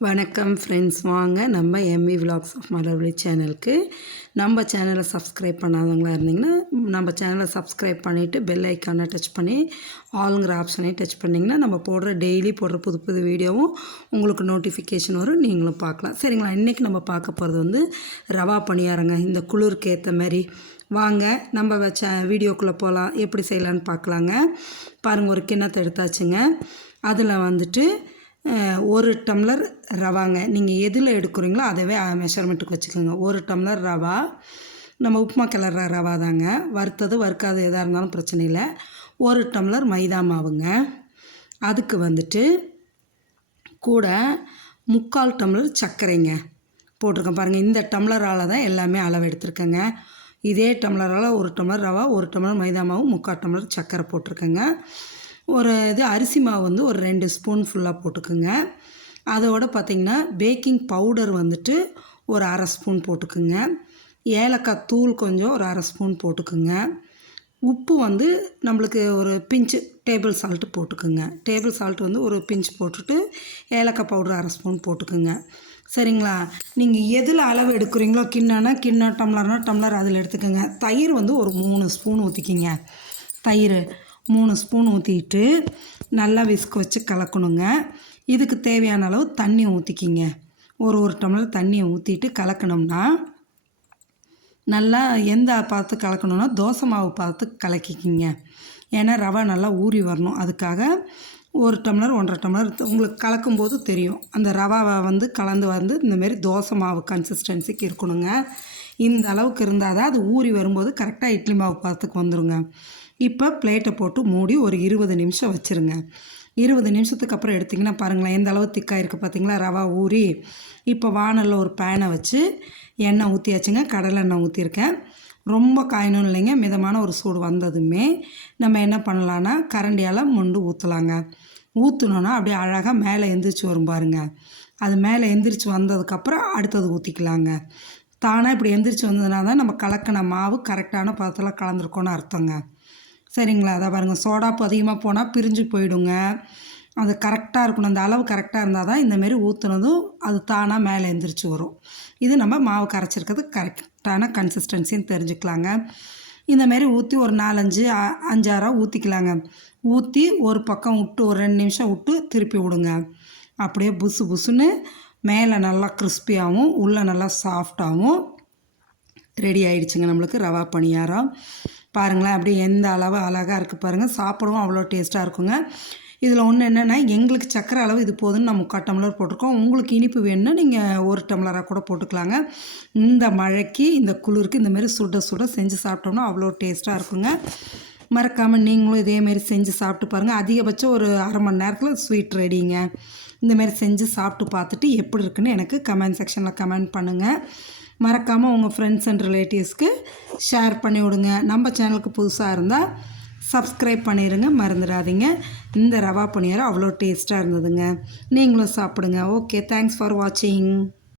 வணக்கம் ஃப்ரெண்ட்ஸ், வாங்க நம்ம எம்வி விலாக்ஸ் ஆஃப் மலர்விழி சேனலுக்கு. நம்ம சேனலை சப்ஸ்கிரைப் பண்ணாதவங்களா இருந்தீங்கன்னா நம்ம சேனலை சப்ஸ்கிரைப் பண்ணிவிட்டு பெல் ஐக்கானை டச் பண்ணி ஆளுங்கிற ஆப்ஷனை டச் பண்ணிங்கன்னா நம்ம டெய்லி போடுற புது புது வீடியோவும் உங்களுக்கு நோட்டிஃபிகேஷன் வரும், நீங்களும் பார்க்கலாம். சரிங்களா? இன்றைக்கி நம்ம பார்க்க போகிறது ரவா பணியாரங்க. இந்த குளிருக்கு ஏற்ற மாதிரி வாங்க நம்ம வீடியோக்குள்ளே போகலாம். எப்படி செய்யலான்னு பார்க்கலாங்க. பாருங்கள், ஒரு கிண்ணத்தை எடுத்தாச்சுங்க. அதில் ஒரு டம்ளர் ரவாங்க. நீங்கள் எதில் எடுக்கிறீங்களோ அதவே மெஷர்மெண்ட்டுக்கு வச்சுக்கோங்க. ஒரு டம்ளர் ரவா, நம்ம உப்புமா கிளற ரவா தாங்க. வறுத்தது வறுக்காது எதாக இருந்தாலும் பிரச்சனை இல்லை. ஒரு டம்ளர் மைதா மாவுங்க. அதுக்கு கூட 3/4 டம்ளர் சர்க்கரைங்க போட்டிருக்கேன். பாருங்கள், இந்த டம்ளரால் தான் எல்லாமே அளவு எடுத்துருக்கேங்க. இதே டம்ளரால் ஒரு டம்ளர் ரவா, ஒரு டம்ளர் மைதா மாவு, 3/4 டம்ளர் சர்க்கரை போட்டிருக்கேங்க. ஒரு அரிசி மாவு ஒரு 2 ஸ்பூன் ஃபுல்லாக போட்டுக்குங்க. அதோடு பார்த்திங்கன்னா பேக்கிங் பவுடர் ஒரு 1/2 ஸ்பூன் போட்டுக்குங்க. ஏலக்காய் தூள் கொஞ்சம் ஒரு 1/2 ஸ்பூன் போட்டுக்குங்க. உப்பு நம்மளுக்கு ஒரு பிஞ்சு டேபிள் சால்ட்டு போட்டுக்குங்க. டேபிள் சால்ட்டு ஒரு பிஞ்சு போட்டுட்டு ஏலக்காய் பவுடர் 1/2 ஸ்பூன் போட்டுக்குங்க. சரிங்களா? நீங்கள் எதில் அளவு எடுக்கிறீங்களோ, கிண்ணம் டம்ளர் அதில் எடுத்துக்கோங்க. தயிர் ஒரு 3 ஸ்பூன் ஊற்றிக்கிங்க. தயிர் 3 ஸ்பூன் ஊற்றிட்டு நல்லா விஸ்க் வச்சு கலக்கணுங்க. இதுக்கு தேவையான அளவு தண்ணி ஊற்றிக்கிங்க. ஒரு டம்ளர் தண்ணியை ஊற்றிட்டு கலக்கணும்னா நல்லா எந்த பார்த்து கலக்கணும்னா தோசை மாவு பார்த்து கலக்கிக்கிங்க. ஏன்னா ரவை நல்லா ஊறி வரணும். அதுக்காக 1 டம்ளர் 1.5 டம்ளர் உங்களுக்கு கலக்கும்போது தெரியும். அந்த ரவாவை கலந்து இந்தமாரி தோசை மாவு கன்சிஸ்டன்சிக்கு இருக்கணுங்க. இந்த அளவுக்கு இருந்தால் தான் அது ஊறி வரும்போது கரெக்டாக இட்லி மாவு பார்த்துக்கு வந்துடுங்க. இப்போ பிளேட்டை போட்டு மூடி ஒரு 20 நிமிஷம் வச்சுருங்க. 20 நிமிஷத்துக்கு அப்புறம் எடுத்திங்கன்னா பாருங்களேன், எந்த அளவு திக்காக இருக்குது பார்த்திங்களா ரவா ஊறி. இப்போ வானலில் ஒரு பேனை வச்சு எண்ணெய் ஊற்றியாச்சுங்க. கடலை எண்ணெய் ஊற்றிருக்கேன். ரொம்ப காயணும் இல்லைங்க, மிதமான ஒரு சூடு வந்ததுமே நம்ம என்ன பண்ணலான்னா கரண்டியால் மொண்டு ஊற்றலாங்க. ஊற்றுனோன்னா அப்படியே அழகாக மேலே எந்திரிச்சு வரும் பாருங்கள். அது மேலே எந்திரிச்சு வந்ததுக்கப்புறம் அடுத்தது ஊற்றிக்கலாங்க. தானாக இப்படி எந்திரிச்சு வந்ததுனா தான் நம்ம கலக்கின மாவு கரெக்டான பதத்தில் கலந்துருக்கோன்னு அர்த்தங்க. சரிங்களா? அதை பாருங்கள், சோடாப்பு அதிகமாக போனால் பிரிஞ்சு போயிடுங்க. அது கரெக்டாக இருக்கணும். அந்த அளவு கரெக்டாக இருந்தால் தான் இந்தமாரி ஊற்றுனதும் அது தானாக மேலே எந்திரிச்சு வரும். இது நம்ம மாவு கரைச்சிருக்கிறது கரெக்டான கன்சிஸ்டன்சின்னு தெரிஞ்சுக்கலாங்க. இந்தமாரி ஊற்றி ஒரு 4-5 ஊற்றிக்கலாங்க. ஊற்றி ஒரு பக்கம் விட்டு ஒரு 2 நிமிஷம் விட்டு திருப்பி விடுங்க. அப்படியே புசு புசுன்னு மேலே நல்லா கிறிஸ்பியாகவும் உள்ளே நல்லா சாஃப்டாகவும் ரெடி ஆகிடுச்சுங்க நம்மளுக்கு ரவா பணியாரம். பாருங்களேன், அப்படியே எந்த அளவு அழகாக இருக்குது பாருங்கள். சாப்பிடவும் அவ்வளோ டேஸ்ட்டாக இருக்குங்க. இதில் ஒன்று என்னென்னா, எங்களுக்கு சக்கரை அளவு இது போதுன்னு நான் 3/4 டம்ளர் போட்டிருக்கோம். உங்களுக்கு இனிப்பு வேணும்னா நீங்கள் 1 டம்ளராக கூட போட்டுக்கலாங்க. இந்த மழைக்கு இந்த குளிருக்கு இந்தமாரி சுட சுட செஞ்சு சாப்பிட்டோம்னா அவ்வளோ டேஸ்ட்டாக இருக்குங்க. மறக்காமல் நீங்களும் இதேமாரி செஞ்சு சாப்பிட்டு பாருங்கள். அதிகபட்சம் ஒரு அரை மணி நேரத்தில் ஸ்வீட் ரெடிங்க. இந்தமாரி செஞ்சு சாப்பிட்டு பார்த்துட்டு எப்படி இருக்குன்னு எனக்கு கமெண்ட் செக்ஷனில் கமெண்ட் பண்ணுங்கள். மறக்காமல் உங்கள் ஃப்ரெண்ட்ஸ் அண்ட் ரிலேட்டிவ்ஸ்க்கு ஷேர் பண்ணி விடுங்க. நம்ம சேனலுக்கு புதுசாக இருந்தால் சப்ஸ்கிரைப் பண்ணிடுங்க, மறந்துடாதீங்க. இந்த ரவா பணியாரம் அவ்வளோ டேஸ்ட்டாக இருந்ததுங்க. நீங்களும் சாப்பிடுங்க. ஓகே, தேங்க்ஸ் ஃபார் வாட்சிங்.